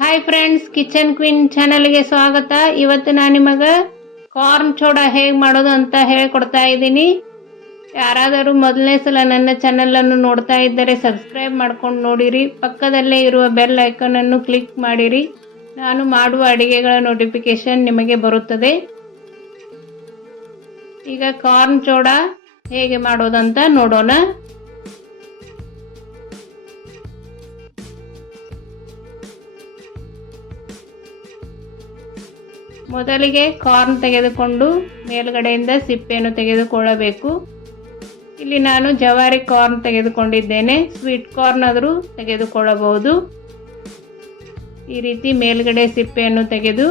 Hi friends, kitchen queen ಚಾನಲ್ಗೆ ಸ್ವಾಗತ. ಇವತ್ತು ನಾನು ನಿಮಗೆ ಕಾರ್ನ್ ಚೋಡ ಹೇಗೆ ಮಾಡೋದು ಅಂತ ಹೇಳ್ಕೊಡ್ತಾ ಇದ್ದೀನಿ. ಯಾರಾದರೂ ಮೊದಲನೇ ಸಲ ನನ್ನ ಚಾನಲನ್ನು ನೋಡ್ತಾ ಇದ್ದರೆ ಸಬ್ಸ್ಕ್ರೈಬ್ ಮಾಡ್ಕೊಂಡು ನೋಡಿರಿ. ಪಕ್ಕದಲ್ಲೇ ಇರುವ ಬೆಲ್ ಐಕಾನನ್ನು ಕ್ಲಿಕ್ ಮಾಡಿರಿ. ನಾನು ಮಾಡುವ ಅಡಿಗೆಗಳ ನೋಟಿಫಿಕೇಶನ್ ನಿಮಗೆ ಬರುತ್ತದೆ. ಈಗ ಕಾರ್ನ್ ಚೋಡ ಹೇಗೆ ಮಾಡೋದಂತ ನೋಡೋಣ. ಮೊದಲಿಗೆ ಕಾರ್ನ್ ತೆಗೆದುಕೊಂಡು ಮೇಲ್ಗಡೆಯಿಂದ ಸಿಪ್ಪೆಯನ್ನು ತೆಗೆದುಕೊಳ್ಳಬೇಕು. ಇಲ್ಲಿ ನಾನು ಜವಾರಿ ಕಾರ್ನ್ ತೆಗೆದುಕೊಂಡಿದ್ದೇನೆ. ಸ್ವೀಟ್ ಕಾರ್ನ್ ಆದರೂ ತೆಗೆದುಕೊಳ್ಳಬಹುದು. ಈ ರೀತಿ ಮೇಲ್ಗಡೆ ಸಿಪ್ಪೆಯನ್ನು ತೆಗೆದು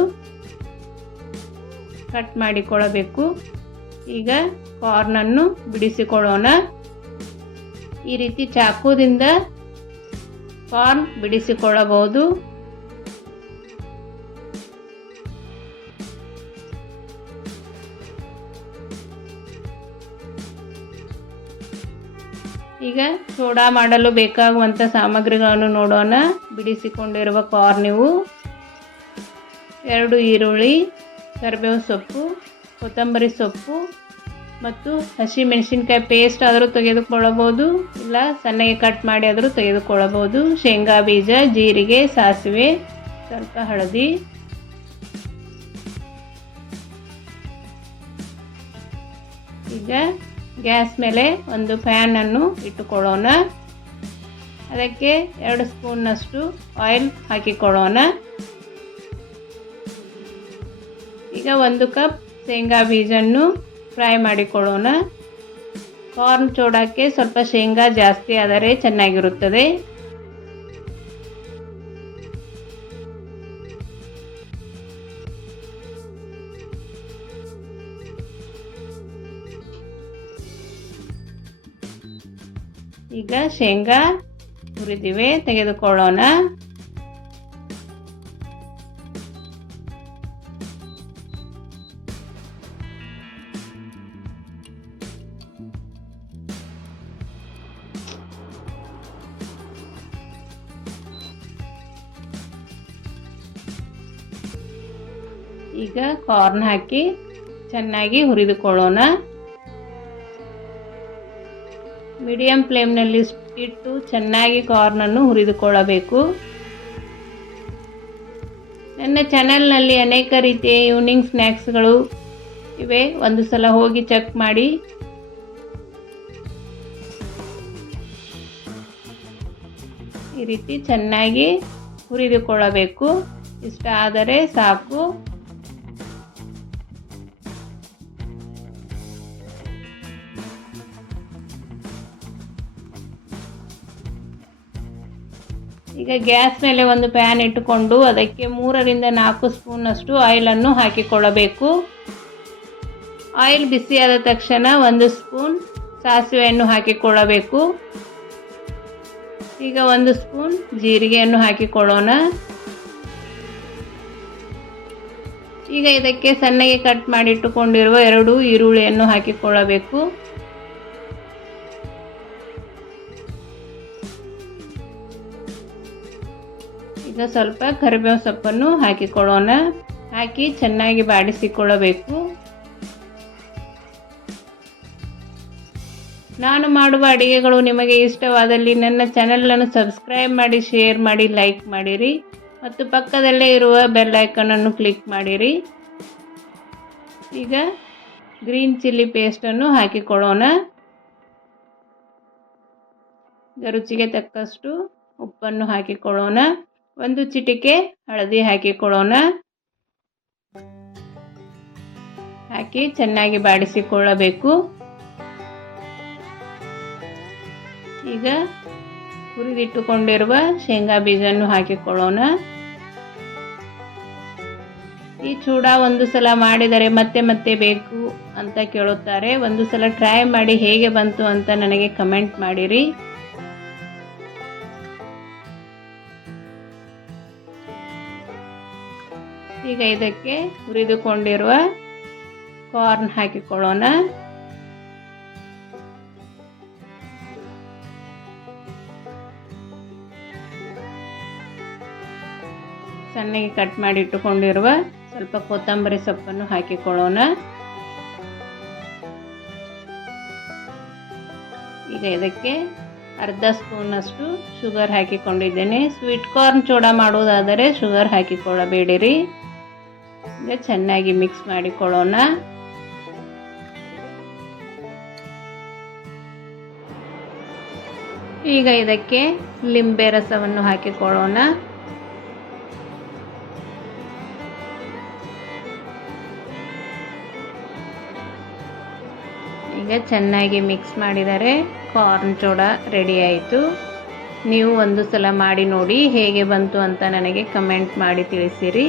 ಕಟ್ ಮಾಡಿಕೊಳ್ಳಬೇಕು. ಈಗ ಕಾರ್ನನ್ನು ಬಿಡಿಸಿಕೊಳ್ಳೋಣ. ಈ ರೀತಿ ಚಾಕುದಿಂದ ಕಾರ್ನ್ ಬಿಡಿಸಿಕೊಳ್ಳಬಹುದು. ಈಗ ಸೋಡಾ ಮಾಡಲು ಬೇಕಾಗುವಂಥ ಸಾಮಗ್ರಿಗಳನ್ನು ನೋಡೋಣ. ಬಿಡಿಸಿಕೊಂಡಿರುವ ಕಾರ್ನಿವು 2 ಈರುಳ್ಳಿ, ಕರಿಬೇವು ಸೊಪ್ಪು, ಕೊತ್ತಂಬರಿ ಸೊಪ್ಪು ಮತ್ತು ಹಸಿಮೆಣಸಿನಕಾಯಿ ಪೇಸ್ಟ್ ಆದರೂ ತೆಗೆದುಕೊಳ್ಳಬಹುದು, ಇಲ್ಲ ಸಣ್ಣಗೆ ಕಟ್ ಮಾಡಿ ಆದರೂ ತೆಗೆದುಕೊಳ್ಳಬಹುದು. ಶೇಂಗಾ ಬೀಜ, ಜೀರಿಗೆ, ಸಾಸಿವೆ, ಸ್ವಲ್ಪ ಹಳದಿ. ಈಗ ಗ್ಯಾಸ್ ಮೇಲೆ ಒಂದು ಪ್ಯಾನ್ ಅನ್ನು ಇಟ್ಟುಕೊಳ್ಳೋಣ. ಅದಕ್ಕೆ 2 ಸ್ಪೂನ್ನಷ್ಟು ಆಯಿಲ್ ಹಾಕಿಕೊಳ್ಳೋಣ. ಈಗ 1 ಕಪ್ ಶೇಂಗಾ ಬೀಜನ್ನು ಫ್ರೈ ಮಾಡಿಕೊಳ್ಳೋಣ. ಕಾರ್ನ್ ಚೋಡಕ್ಕೆ ಸ್ವಲ್ಪ ಶೇಂಗಾ ಜಾಸ್ತಿ ಆದರೆ ಚೆನ್ನಾಗಿರುತ್ತದೆ. ಈಗ ಶೇಂಗಾ ಹುರಿದಿವೆ, ತೆಗೆದುಕೊಳ್ಳೋಣ. ಈಗ ಕಾರ್ನ್ ಹಾಕಿ ಚೆನ್ನಾಗಿ ಹುರಿದುಕೊಳ್ಳೋಣ. ಮೀಡಿಯಂ ಫ್ಲೇಮ್ನಲ್ಲಿ ಇಟ್ಟು ಚೆನ್ನಾಗಿ ಕಾರ್ನನ್ನು ಹುರಿದುಕೊಳ್ಳಬೇಕು. ನನ್ನ ಚಾನೆಲ್ನಲ್ಲಿ ಅನೇಕ ರೀತಿಯ ಈವ್ನಿಂಗ್ ಸ್ನ್ಯಾಕ್ಸ್ಗಳು ಇವೆ. ಒಂದು ಸಲ ಹೋಗಿ ಚೆಕ್ ಮಾಡಿ. ಈ ರೀತಿ ಚೆನ್ನಾಗಿ ಹುರಿದುಕೊಳ್ಳಬೇಕು. ಇಷ್ಟ ಆದರೆ ಸಾಕು. ಈಗ ಗ್ಯಾಸ್ ಮೇಲೆ ಒಂದು ಪ್ಯಾನ್ ಇಟ್ಟುಕೊಂಡು ಅದಕ್ಕೆ 3 ರಿಂದ 4 ಸ್ಪೂನ್ನಷ್ಟು ಆಯಿಲನ್ನು ಹಾಕಿಕೊಳ್ಳಬೇಕು. ಆಯಿಲ್ ಬಿಸಿಯಾದ ತಕ್ಷಣ 1 ಸ್ಪೂನ್ ಸಾಸಿವೆಯನ್ನು ಹಾಕಿಕೊಳ್ಳಬೇಕು. ಈಗ 1 ಸ್ಪೂನ್ ಜೀರಿಗೆಯನ್ನು ಹಾಕಿಕೊಳ್ಳೋಣ. ಈಗ ಇದಕ್ಕೆ ಸಣ್ಣಗೆ ಕಟ್ ಮಾಡಿಟ್ಟುಕೊಂಡಿರುವ 2 ಈರುಳ್ಳಿಯನ್ನು ಹಾಕಿಕೊಳ್ಳಬೇಕು. ಈಗ ಸ್ವಲ್ಪ ಕರಿಬೇವು ಸೊಪ್ಪನ್ನು ಹಾಕಿಕೊಳ್ಳೋಣ. ಹಾಕಿ ಚೆನ್ನಾಗಿ ಬಾಡಿಸಿಕೊಳ್ಳಬೇಕು. ನಾನು ಮಾಡುವ ಅಡಿಗೆಗಳು ನಿಮಗೆ ಇಷ್ಟವಾದಲ್ಲಿ ನನ್ನ ಚಾನೆಲನ್ನು ಸಬ್ಸ್ಕ್ರೈಬ್ ಮಾಡಿ, ಶೇರ್ ಮಾಡಿ, ಲೈಕ್ ಮಾಡಿರಿ ಮತ್ತು ಪಕ್ಕದಲ್ಲೇ ಇರುವ ಬೆಲ್ ಐಕಾನನ್ನು ಕ್ಲಿಕ್ ಮಾಡಿರಿ. ಈಗ ಗ್ರೀನ್ ಚಿಲ್ಲಿ ಪೇಸ್ಟನ್ನು ಹಾಕಿಕೊಳ್ಳೋಣ. ರುಚಿಗೆ ತಕ್ಕಷ್ಟು ಉಪ್ಪನ್ನು ಹಾಕಿಕೊಳ್ಳೋಣ. 1 ಚಿಟಿಕೆ ಹಳದಿ ಹಾಕಿಕೊಳ್ಳೋಣ. ಹಾಕಿ ಚೆನ್ನಾಗಿ ಬಾಡಿಸಿಕೊಳ್ಳಬೇಕು. ಈಗ ಹುರಿದಿಟ್ಟುಕೊಂಡಿರುವ ಶೇಂಗಾ ಬೀಜವನ್ನು ಹಾಕಿಕೊಳ್ಳೋಣ. ಈ ಚೂಡ ಒಂದು ಸಲ ಮಾಡಿದರೆ ಮತ್ತೆ ಮತ್ತೆ ಬೇಕು ಅಂತ ಕೇಳುತ್ತಾರೆ. ಒಂದು ಸಲ ಟ್ರೈ ಮಾಡಿ ಹೇಗೆ ಬಂತು ಅಂತ ನನಗೆ ಕಮೆಂಟ್ ಮಾಡಿರಿ. ಈಗ ಇದಕ್ಕೆ ಹುರಿದುಕೊಂಡಿರುವ ಕಾರ್ನ್ ಹಾಕಿಕೊಳ್ಳೋಣ. ಸಣ್ಣಗೆ ಕಟ್ ಮಾಡಿ ಇಟ್ಟುಕೊಂಡಿರುವ ಸ್ವಲ್ಪ ಕೊತ್ತಂಬರಿ ಸೊಪ್ಪನ್ನು ಹಾಕಿಕೊಳ್ಳೋಣ. ಈಗ ಇದಕ್ಕೆ ಅರ್ಧ ಸ್ಪೂನಷ್ಟು ಶುಗರ್ ಹಾಕಿಕೊಂಡಿದ್ದೇನೆ. ಸ್ವೀಟ್ ಕಾರ್ನ್ ಚೂಡ ಮಾಡುವುದಾದರೆ ಶುಗರ್ ಹಾಕಿಕೊಳ್ಳಬೇಡಿರಿ. ಈಗ ಚೆನ್ನಾಗಿ ಮಿಕ್ಸ್ ಮಾಡಿಕೊಳ್ಳೋಣ. ಈಗ ಇದಕ್ಕೆ ಲಿಂಬೆ ರಸವನ್ನು ಹಾಕಿಕೊಳ್ಳೋಣ. ಈಗ ಚೆನ್ನಾಗಿ ಮಿಕ್ಸ್ ಮಾಡಿದರೆ ಕಾರ್ನ್ ಚೂಡ ರೆಡಿ ಆಯಿತು. ನೀವು ಒಂದು ಸಲ ಮಾಡಿ ನೋಡಿ ಹೇಗೆ ಬಂತು ಅಂತ ನನಗೆ ಕಮೆಂಟ್ ಮಾಡಿ ತಿಳಿಸಿರಿ.